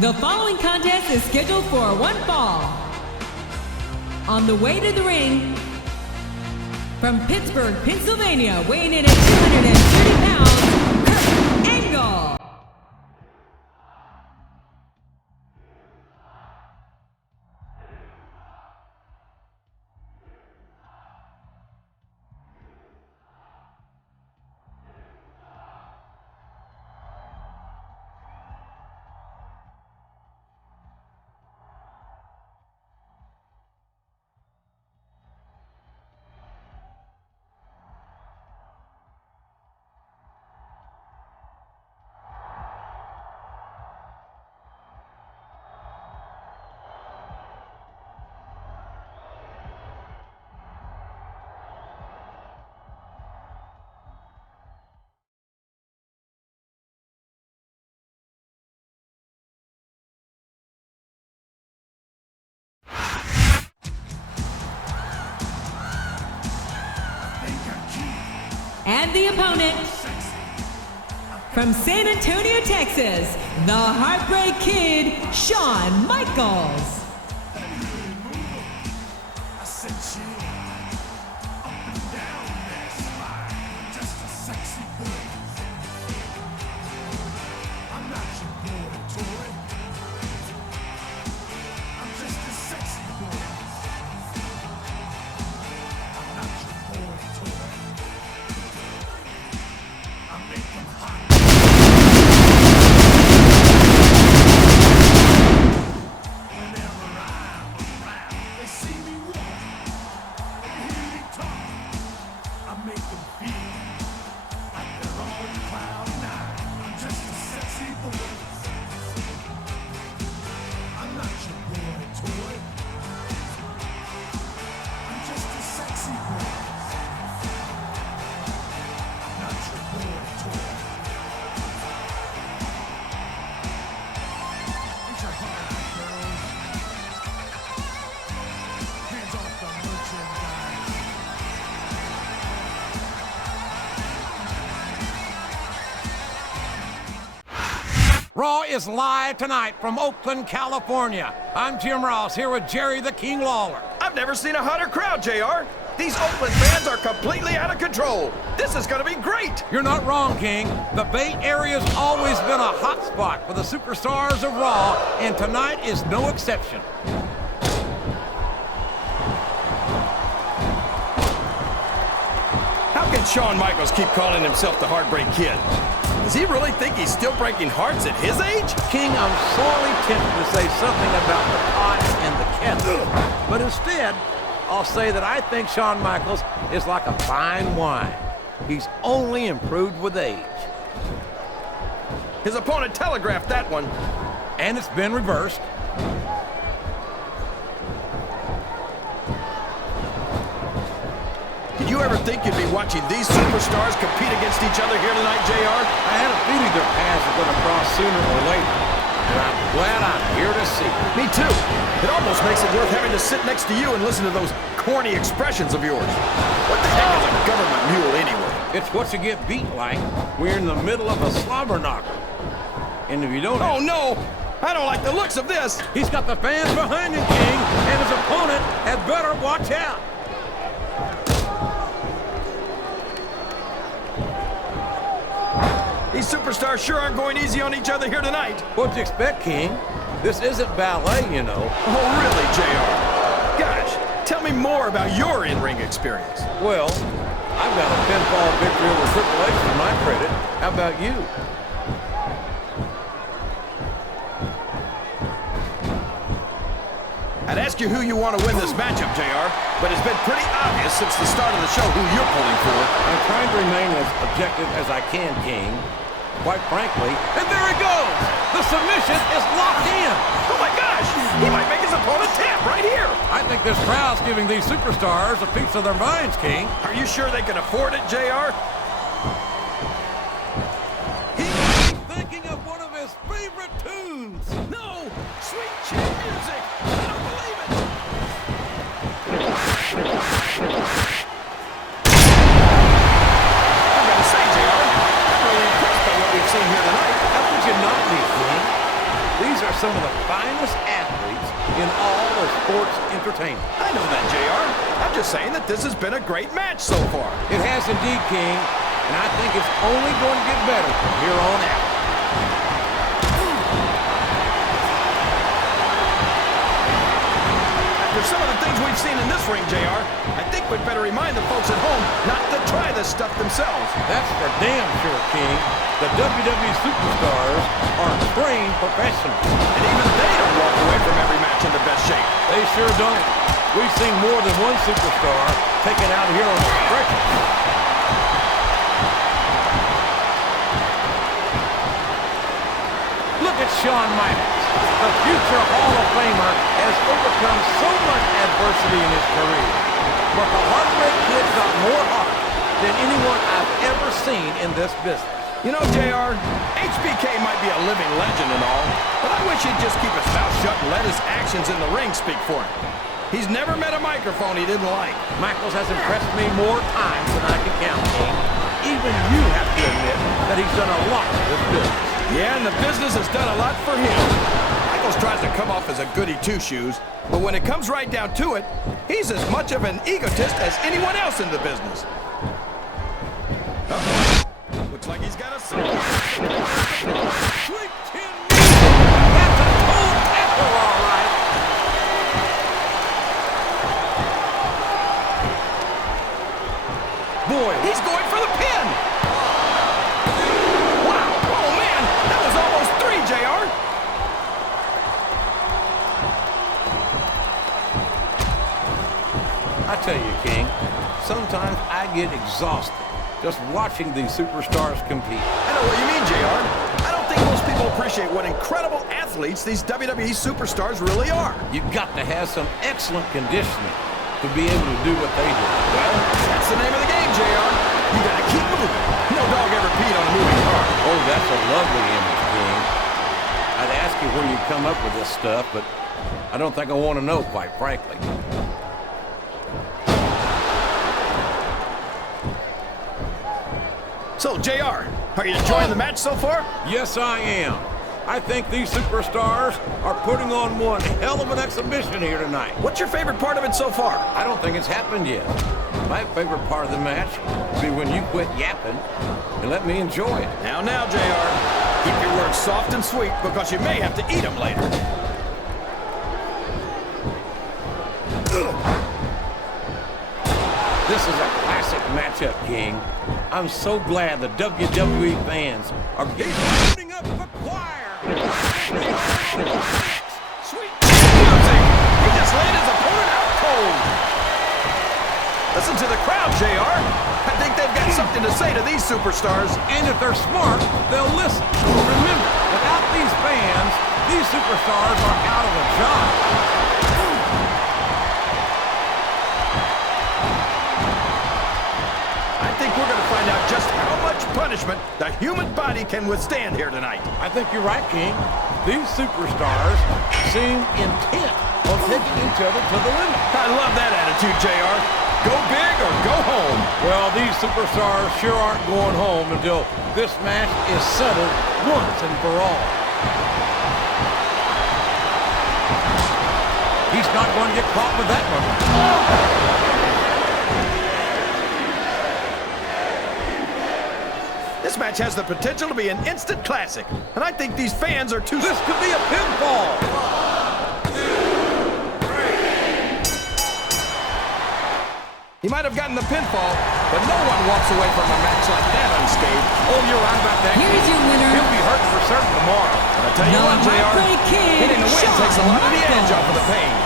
The following contest is scheduled for one fall. On the way to the ring, from Pittsburgh, Pennsylvania, weighing in at 230 pounds, Kurt Angle. And the opponent, from San Antonio, Texas, the Heartbreak Kid, Shawn Michaels. Raw is live tonight from Oakland, California. I'm Jim Ross here with Jerry the King Lawler. I've never seen a hotter crowd, JR. These Oakland fans are completely out of control. This is going to be great. You're not wrong, King. The Bay Area's always been a hot spot for the superstars of Raw, and tonight is no exception. How can Shawn Michaels keep calling himself the Heartbreak Kid? Does he really think he's still breaking hearts at his age? King, I'm sorely tempted to say something about the pot and the kettle, but instead, I'll say that I think Shawn Michaels is like a fine wine. He's only improved with age. His opponent telegraphed that one. And it's been reversed. Did you ever think you'd be watching these superstars compete against each other here tonight, JR? I had a feeling their paths were going to cross sooner or later, and I'm glad I'm here to see it. Me too. It almost makes it worth having to sit next to you and listen to those corny expressions of yours. What the heck is a government mule anyway? It's what you get beat like. We're in the middle of a slobber knocker. And if you don't... Oh, no! I don't like the looks of this! He's got the fans behind him, King, and his opponent had better watch out. These superstars sure aren't going easy on each other here tonight. What'd you expect, King? This isn't ballet, you know. Oh, really, JR? Gosh, tell me more about your in-ring experience. Well, I've got a pinfall victory over Triple H to my credit. How about you? I'd ask you who you want to win this matchup, JR, but it's been pretty obvious since the start of the show who you're pulling for. I'm trying to remain as objective as I can, King. Quite frankly, and there he goes! The submission is locked in! Oh my gosh! He might make his opponent tap right here! I think this crowd's giving these superstars a piece of their minds, King. Are you sure they can afford it, JR? He's thinking of one of his favorite tunes! No! Sweet chin music! I don't believe it! I gotta say, JR, I'm really impressed by what we've seen here tonight. How could you not be, King? These are some of the finest athletes in all of sports entertainment. I know that, JR. I'm just saying that this has been a great match so far. It has indeed, King, and I think it's only going to get better from here on out. After some of the things we've seen in this ring, JR, I think we'd better remind the folks at home not to try this stuff themselves. That's for damn sure, King. The WWE superstars are trained professionals. And even they don't walk away from every match in the best shape. They sure don't. We've seen more than one superstar taken out here on the stretcher. Look at Shawn Michaels. The future Hall of Famer has overcome so much adversity in his career. But the Heart Rate Kid's got more heart than anyone I've ever seen in this business. You know, JR, HBK might be a living legend and all, but I wish he'd just keep his mouth shut and let his actions in the ring speak for him. He's never met a microphone he didn't like. Michaels has impressed me more times than I can count, King. Even you have to admit that he's done a lot for this business. Yeah, and the business has done a lot for him. Michaels tries to come off as a goody two-shoes, but when it comes right down to it, he's as much of an egotist as anyone else in the business. Looks like he's got a... Sweet 10 That's a cold tackle, all right. Boy, He's going for the pin! Wow! Oh, man! That was almost 3, JR! I tell you, King, sometimes I get exhausted just watching these superstars compete. I know what you mean, JR. I don't think most people appreciate what incredible athletes these WWE superstars really are. You've got to have some excellent conditioning to be able to do what they do. Well, that's the name of the game, JR. You gotta keep moving. No dog ever peed on a moving car. Oh, that's a lovely image, King. I'd ask you where you come up with this stuff, but I don't think I want to know, quite frankly. So, JR, are you enjoying the match so far? Yes, I am. I think these superstars are putting on one hell of an exhibition here tonight. What's your favorite part of it so far? I don't think it's happened yet. My favorite part of the match will be when you quit yapping and let me enjoy it. Now, JR, keep your words soft and sweet because you may have to eat them later. This is a classic matchup, King. I'm so glad the WWE fans are putting up a choir. Sweet music! He just laid his opponent out cold. Listen to the crowd, JR. I think they've got something to say to these superstars. And if they're smart, they'll listen. Remember, without these fans, these superstars are out of a job. I think we're going to find out just how much punishment the human body can withstand here tonight. I think you're right, King. These superstars seem intent on taking each other to the limit. I love that attitude, JR. Go big or go home. Well, these superstars sure aren't going home until this match is settled once and for all. He's not going to get caught with that one. This match has the potential to be an instant classic, and I think these fans are too... This could be a pinfall. 1, 2, 3. He might have gotten the pinfall, but no one walks away from a match like that unscathed. Oh, you're right about that. Here's your winner. He'll be hurting for certain tomorrow. And I tell you what, JR, King, getting the win Shawn takes a lot of the edge Michaels. off of the pain.